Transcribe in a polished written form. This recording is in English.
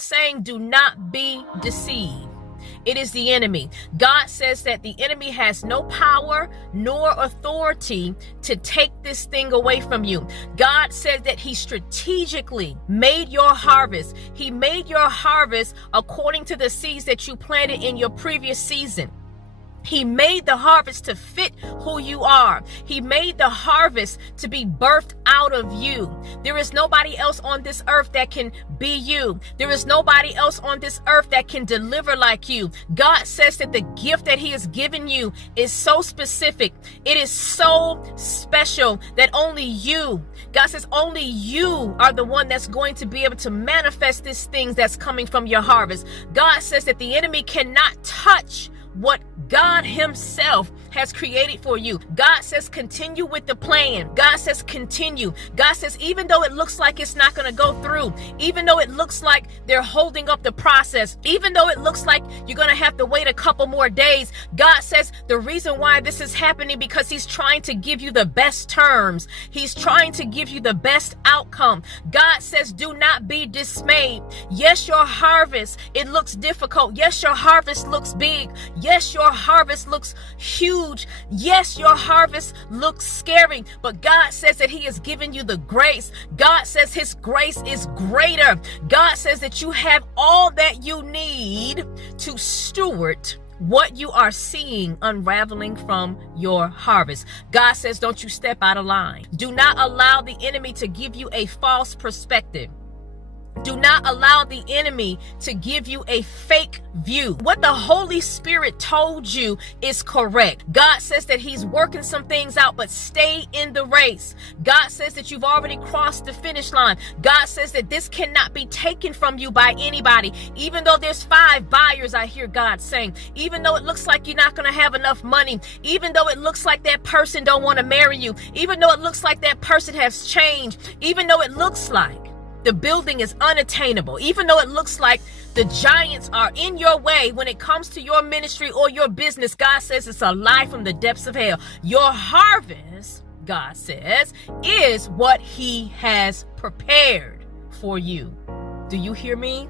is saying, do not be deceived. It is the enemy. God says that the enemy has no power nor authority to take this thing away from you. God says that he strategically made your harvest. He made your harvest according to the seeds that you planted in your previous season. He made the harvest to fit who you are. He made the harvest to be birthed out of you. There is nobody else on this earth that can be you. There is nobody else on this earth that can deliver like you. God says that the gift that he has given you is so specific. It is so special that only you, God says only you are the one that's going to be able to manifest these things that's coming from your harvest. God says that the enemy cannot touch what God himself has created for you. God says continue with the plan. God says continue. God says even though it looks like it's not going to go through, even though it looks like they're holding up the process, even though it looks like you're going to have to wait a couple more days, God says the reason why this is happening because he's trying to give you the best terms. He's trying to give you the best outcome. God says do not be dismayed. Yes, your harvest, it looks difficult. Yes, your harvest looks big. Yes, your harvest looks huge. Yes, your harvest looks scary, but God says that he has given you the grace. God says his grace is greater. God says that you have all that you need to steward what you are seeing unraveling from your harvest. God says, don't you step out of line. Do not allow the enemy to give you a false perspective. Do not allow the enemy to give you a fake view. What the Holy Spirit told you is correct. God says that he's working some things out, but stay in the race. God says that you've already crossed the finish line. God says that this cannot be taken from you by anybody. Even though there's 5 buyers, I hear God saying, even though it looks like you're not going to have enough money, even though it looks like that person don't want to marry you, even though it looks like that person has changed, even though it looks like the building is unattainable, even though it looks like the giants are in your way when it comes to your ministry or your business, God says it's a lie from the depths of hell. Your harvest, God says, is what he has prepared for you. Do you hear me?